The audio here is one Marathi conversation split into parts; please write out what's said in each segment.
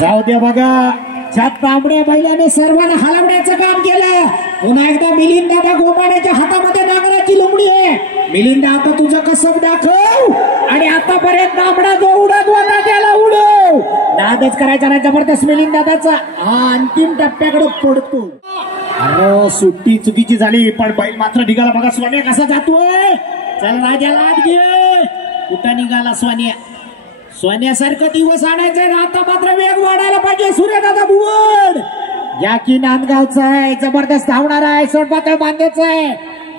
जाऊ दे बघा, ज्या तांबड्या बैलाने सर्वांना हलवण्याचं काम केलं. पुन्हा एकदा मिलिंद दादा गोपाण्याच्या हातामध्ये नांगराची लुमडी आहे. मिलिंद आता तुझं कसब दाखव आणि आतापर्यंत तांबडा जो उडत होता त्याला उडव. नादच करायचा नाही जबरदस्त मिलिंद दादाचा. हा अंतिम टप्प्याकडे पडतो. अरे सुट्टी चुकीची झाली, पण बैल मात्र निघाला. बघा स्वान्या कसा जातोय. चल राजाला आत घे. कुठं निघाला स्वान्या. सोन्यासारखं दिवस आणायचे. आता मात्र वेग वाढायला पाहिजे. सूर्यदादा बुवड या की नांदगावचा आहे. जबरदस्त धावणार आहे. सोडपातळ बांधायचं आहे.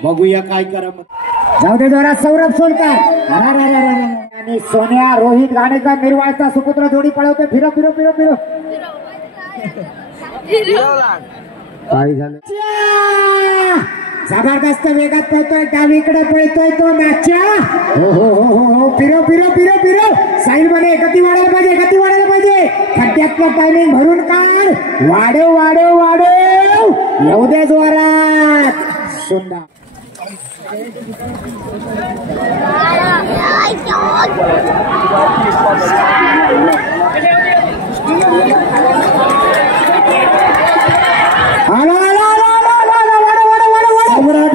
बघूया काय करा. जाऊ दे जोरात सौरभ सोलकर. आणि सोन्या रोहित गाणेचा निर्वाळचा सुपुत्र जोडी पळवते. फिरो फिरो फिरो फिरो. काय झालं. जबरदस्त वेगात पळतोय. डावीकडे पळतोय तो मॅचच्या. हो हो हो हो हो. फिरो फिरो फिरो फिरो. साईल मध्ये गती वाढायला पाहिजे. गती वाढायला पाहिजे. खड्ड्यातलं टायमिंग भरून काढ. वाढव वाढव वाढव. येऊ दे जोरात. सुंदर.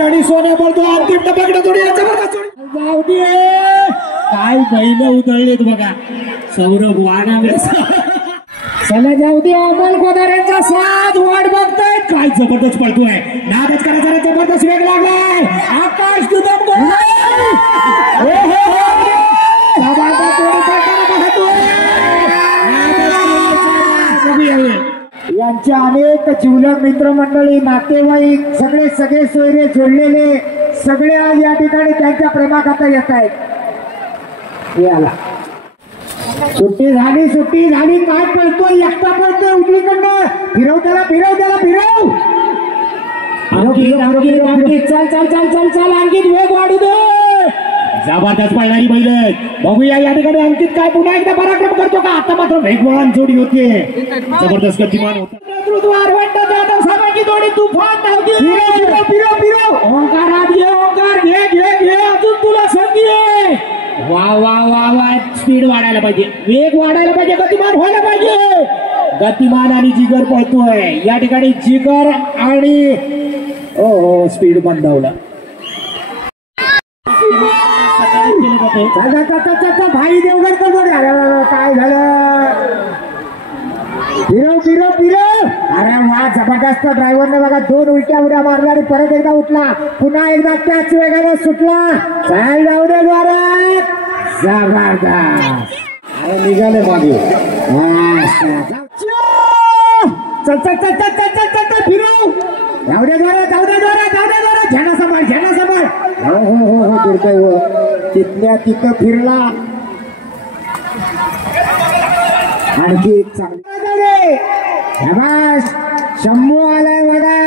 आणि सोन्या बोलतो अंतिम टप्प्याकडे थोडी. जाऊ दे. काय बैल उधळलेत बघा. सौरभ वाढावे. चला जाऊ दे. अमोल गोदाऱ्यांचा साथ वाट बघतायत. काय जबरदस्त पळतोय. नादच करायचा. जबरदस्त वेग लागलाय. आकाश दुदम यांच्या अनेक जिवलग मित्रमंडळी, नातेवाईक, सगळे सगळे सोयरे जोडलेले सगळे आज या ठिकाणी त्यांच्या प्रेमाकरता येत आहेत. याला सुट्टी झाली. सुट्टी झाली. काय पळतोय. एकटा पळतोय उजवीकडनं. फिरव त्याला. फिरव त्याला. फिरव. चल चल चल चल चल. अंकित वेग वाढू दे. जबरदस्त पळणारी बैल. बघूया या ठिकाणी अंकित काय पुन्हा एकदा पराक्रम करतो का. आता मात्र वेगवान जोडी होतीये. जबरदस्त गतिमान होता. साहेबांची जोडी तुफान धावते. फिरव फिरव फिरव. ओंकारात घे. ओंकार घे घे घे. अजून तुला संधी आहे. वा वा वा वा. स्पीड वाढायला पाहिजे. वेग वाढायला पाहिजे. गतिमान व्हायला पाहिजे. गतिमान आणि जिगर पळतोय या ठिकाणी. जिगर आणि हो स्पीड बंदावला. भाई देवगर काय झालं. फिरव फिरव फिरव. अरे वा जबरदस्त. ड्रायव्हरने बघा 2 उलट्या उड्या मारल्या आणि परत एकदा उठला. पुन्हा एकदा त्याच वेगाने सुटला. चाल जाऊ दे जोरात. जबरदस्त. अरे निघाले मागे. चल चल चल चल चल चल चल. फिरव. जाऊ दे जोरात. जाऊ दे जोरात. जाऊ दे जोरात. झेंडा सांभाळ. झेंडा सांभाळ. हो हो हो हो. दुर्दैव तिथल्या तिथं फिरला. आणखी चांगली शंभू आलाय बघा.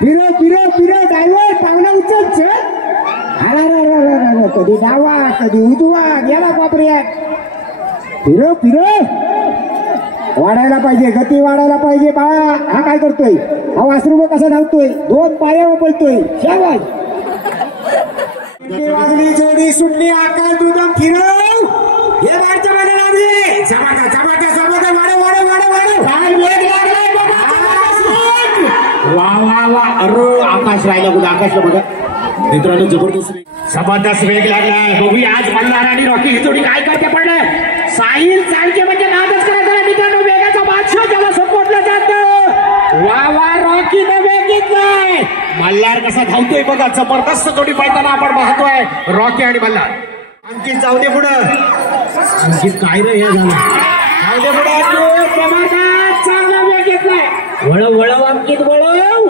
फिरो फिरो फिरो. ड्रायव्हर पावला उचल. कधी डावा कधी उजवा. गेला बापरे. फिरो फिरो. वाढायला पाहिजे. गती वाढायला पाहिजे. बा हा काय करतोय. हा वासरू कसा धावतोय. 2 पायावर पळतोय. शाबास. वाजली जोडी सुटली. आकाश दुदम. फिरव. हे वाढच्या मध्ये लागले. जबरदस्त जबरदस्त जबरदस्त. वाढव वाढव वाढव वाढव. काय वेग लागलाय बघा. वा वा वा. अरे आकाश राहिला कुठे. आकाशला बघा मित्रांनो. जबरदस्त वेग लागलाय. बघूया आज मल्हार आणि रॉकी ही जोडी काय करते. पडलं साहिल चालके म्हणजे नादच करायचा मित्रांनो. वेगाचा बादशाह ज्याला सपोर्टला जातं. वा वा. रॉकीने वेग घेतलाय. मल्हार कसा धावतोय बघा. जबरदस्त जोडी पळताना आपण पाहतोय. रॉकी आणि मल्हार. अंकित जाऊ दे पुढं. अंकित काय रे हे झालं. जाऊ दे पुढे. चांगला वेग घेतलाय. वळव वळव अंकित वळव.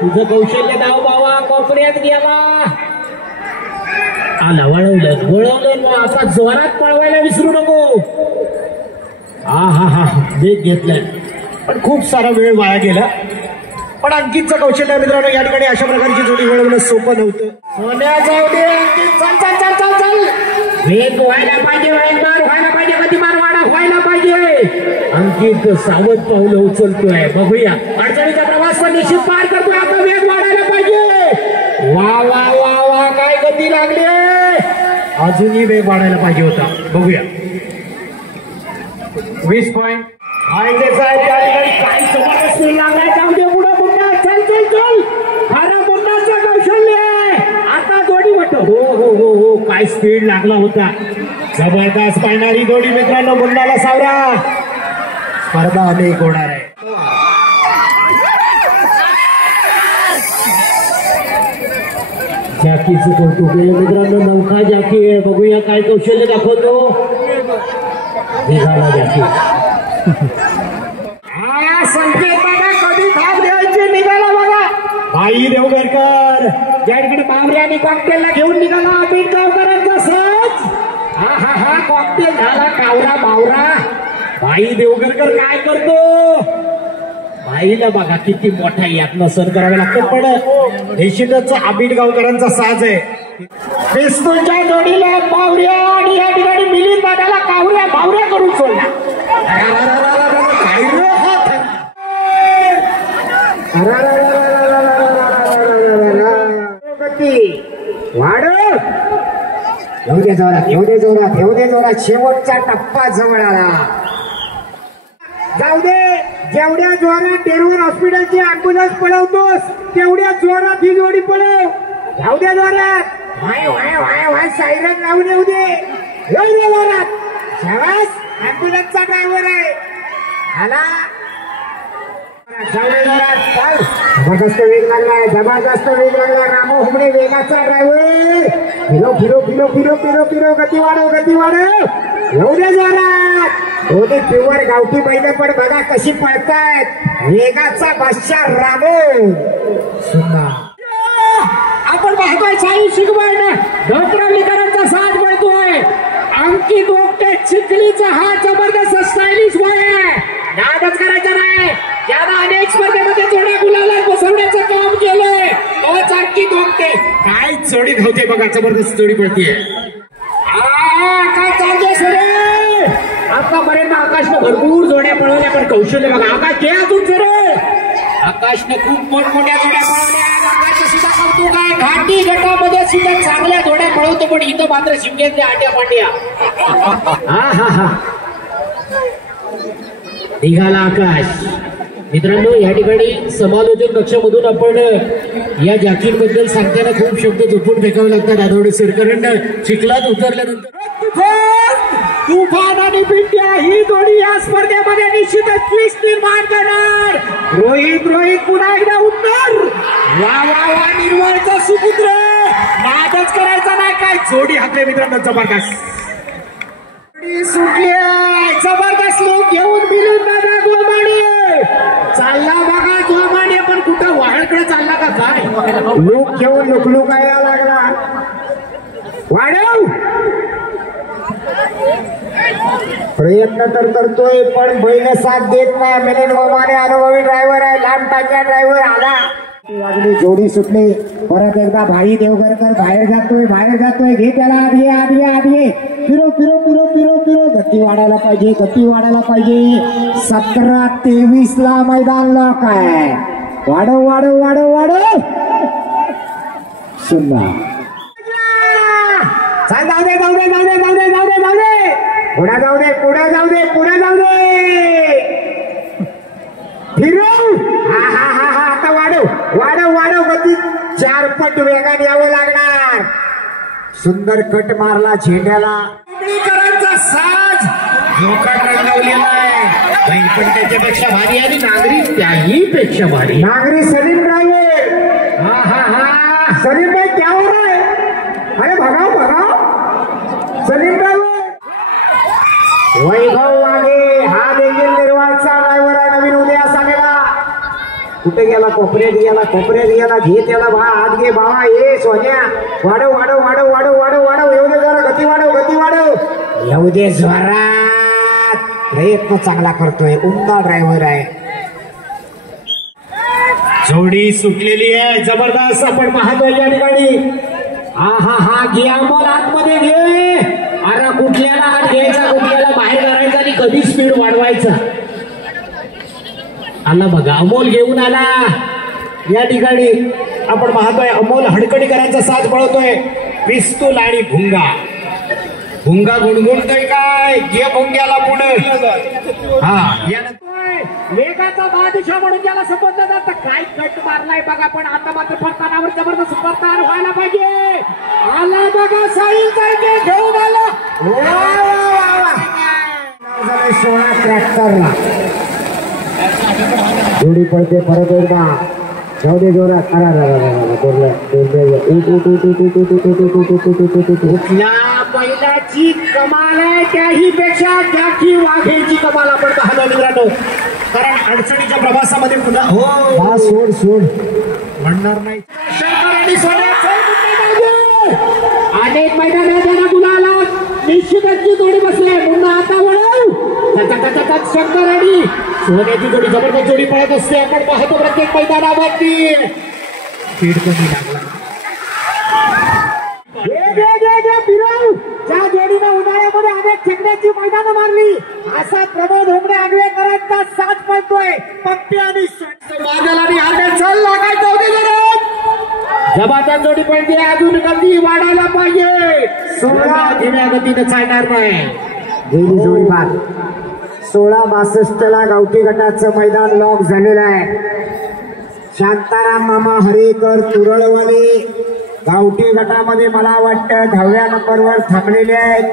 तुझं कौशल्य दाव बाबा. कोपऱ्यात गेला. आला. वळवलं वळवलं. आता जोरात पळवायला विसरू नको. हा हा हा. वेग घेतलाय पण खूप सारा वेळ वाया गेला. पण अंकितचं कौशल्य मित्रांनो या ठिकाणी अशा प्रकारची जोडी वळवणं सोपं नव्हतं. सोन्या जाऊ दे. अंकित चल चल चल चल चल. वेग व्हायला पाहिजे. वेगवान व्हायला पाहिजे. गतिमान वाढा व्हायला पाहिजे. अंकित सावध पावलं उचलतोय. बघूया अडचणीचा प्रवास पण निश्चित पार करतोय. आता वेग वाढायला पाहिजे. वा वा वा वा. काय गती लागली. अजूनही वेग वाढायला पाहिजे होता. बघूया 20 पॉइंट. माहिती साहेब त्या ठिकाणी काय जबरदस्त स्पीड लागलाय. जाऊ दे पुढे मुन्ना. चल चल चल. खरं मुन्नाचं कौशल्य आहे. आता जोडी वाटत. हो हो हो हो काय स्पीड लागला होता. जबरदस्त पाळणारी जोडी मित्रांनो. मुन्नाला सावरा. स्पर्धा अनेक होणार आहे. जॅकीचं कौतुक आहे मित्रांनो. नौका जॅकी आहे. बघूया काय कौशल्य दाखवतो. निघाला जॅकी. हा संकेत बघा कधी थांब द्यायची. निघाला बघा भाई देवघरकर. ज्या ठिकाणी बाबऱ्याने कॉकटेलला घेऊन निघाला. अमित गावकरांचा सहज. हा हा हा कॉकटेल झाला. कावरा बावरा. भाई देवघरकर काय करतो. भाईला बघा किती मोठा यातनं सर करावं लागतं. पण निश्चितच अमित गावकरांचा साज आहे. पिस्तूलच्या जोडीला बावऱ्या आणि या ठिकाणी मिलिंद दादाला कावऱ्या बावऱ्या करून सोडला. वाढ येऊ दे जोरात. येऊ दे जोरात. येऊ दे जोरात. शेवटचा टप्पा जवळ आला. जाऊ दे. जेवढ्या जोरात डेरवर हॉस्पिटलची अँब्युलन्स पळवतोस तेवढ्या जोरात ही जोडी पळव. जाऊ दे जोरात. Y Y Y Y siren लावून येऊ दे. येऊ दे जोरात. शाबास. अँब्युलन्सचा ड्रायव्हर आहे. आला. जाऊ दे जोरात. जबरदस्त वेग लागलाय. जबरदस्त वेग लागला. रामो हुमणे वेगाचा ड्रायव्हर. फिरो फिरो फिरो फिरो फिरो फिरो. गती वाढव. गती वाढव. येऊ दे जोरात. दोन्ही प्युअर गावठी बैल पण बघा कशी पळतायत. वेगाचा बादशाह रामो. आपण पाहतोय साई शिकवण डॉक्टरांचा साथ मिळतोय. अंकित ओकटे चिखलीचा हा जबरदस्त स्टायलिश बॉय आहे. नादच करायचा नाही. ज्याला अनेक स्पर्धेमध्ये जोड्या गुलाला बसवण्याचं काम केलंय तोच अंकित ओकटे. काय जोडी धावते बघा. जबरदस्त जोडी पळतीये. काय चार्जेस रे. आतापर्यंत आकाशनं भरपूर जोड्या पळवल्या पण कौशल्य बघा. आकाश घे अजून रे. आकाशनं खूप मोठमोठ्या जोड्या पळवल्या. आकाशचं सुद्धा कौतुक आहे. घाटी गटामध्ये सुद्धा चांगल्या जोड्या पळवतो पण इथं मात्र शिमग्यातल्या आट्या पांड्या. हा हा हा निघाला आकाश. मित्रांनो या ठिकाणी समालोचन कक्षामधून आपण या जॅकीबद्दल सांगताना खूप शब्द झोपून फेकावे लागतात. आठवडे सरकारनं चिखलात उतरल्यानंतर तुफान आणि पिंट्या ही जोडी या स्पर्धेमध्ये निश्चितच ट्विस्ट निर्माण करणार. रोहित पुन्हा एकदा उत्तर. वा वा वा निर्मळचा सुपुत्र. नादच करायचा नाही. काय जोडी हाकले मित्रांनो. जबरदस्त सुटली. जबरदस्त लोक घेऊन मिलिंद दादा गोमाणे चालला बघा. गोमाणे पण कुठं वाहळकडे चालला का काय. लोक घेऊन लुकलुकायला लागला. वाढव. प्रयत्न तर करतोय पण बैल साथ देत नाही. मिलिंद गोमाणे अनुभवी ड्रायव्हर आहे. लांब टाक्या ड्रायव्हर आला. वाजली. जोडी सुटली. परत एकदा भाई देवघरकर बाहेर जातोय. घे त्याला. आधी फिरो फिरो फिरो फिरो फिरो. गती वाढायला पाहिजे. 17-23 ला मैदान लॉक आहे. वाढव. सुंदर. चल जाऊ दे. पुढे जाऊ दे. फिरो. हा आता वाढव. गती 4 पट वेगाने यावं लागणार. सुंदर कट मारला झेंड्याला. मुंबईकरांचा साज जोकाट रंगवलेला आहे. पण त्याच्यापेक्षा भारी आणि नागरी त्याही पेक्षा भारी. नागरी सलीम ड्रायव्हर. हा सलीम भाई क्या हो रहा है. अरे भगाव सलीम ड्रायव्हर. वैभव वागे हा देखील निर्वाळचा ड्रायव्हर आहे. नवीन उद्या सांगेला. कुठे गेला. कोपऱ्यात गेला. घे त्याला. हात घे बाबा. ये सोन्या. वाढव. येऊ दे जरा. गती वाढव. येऊ दे जोरात. प्रयत्न चांगला करतोय. उमदा ड्रायव्हर आहे. जोडी सुटलेली आहे. जबरदस्त आपण पाहतोय या ठिकाणी. हा घे अमोल. आतमध्ये घे. अरे कुठल्याला हात घ्यायचा. कुठल्याला बाहेर करायचा आणि कधी स्पीड वाढवायचा. आला बघा. अमोल घेऊन आला. या ठिकाणी आपण पाहतोय अमोल हडकडीकरांचा साथ पळवतोय. पिस्तूल आणि भुंगा गुणगुणतोय काय. घे भुंग्याला पुढे. हा वेगाचा बादशाह म्हणून ज्याला संबोधलं जातं. काय कट मारलाय बघा, पण आता मात्र फरतानावर जबरदस्त फरतान व्हायला पाहिजे. आला बघा साईल जायचे घेऊन आला. 16 ट्रॅक्टरला जोडी पडते परत एकदा. जाऊ दे जोरात. कुठल्या बैलाची कमाल आहे त्याही पेक्षा त्याची वाघेची कमाल आपण पाहतो मित्रांनो. कारण अडचणीच्या प्रवासामध्ये पुन्हा हो सोड म्हणणार नाही. अनेक मैदानात त्यांना गुलाला निश्चितच जोडी बसले. पुन्हा आता वळव शंकर आणि सोन्याची जोडी जबरदस्त जोडी पळत असते. आपण पाहतो प्रत्येक मैदानावरती. स्पीड कमी लागला. ज्या जोडीने उन्हाळ्यामध्ये अनेक खेळण्याची मैदानं मारली असा प्रमोद होमणे आगवेकरांचा साथ पडतोय. पप्पी आणि मागल आणि आगे चल लागायचं जबाबदार जोडी पडते. अजून गती वाढायला पाहिजे. 16 धीम्या गतीने चालणार नाही. गेली जोडी बाद. 16-62 गावठी गटाचं मैदान लॉक झालेलं आहे. शांताराम मामा हरेकर तुरळवाले गावठी गटामध्ये मला वाटतं 10व्या नंबरवर थांबलेले आहेत.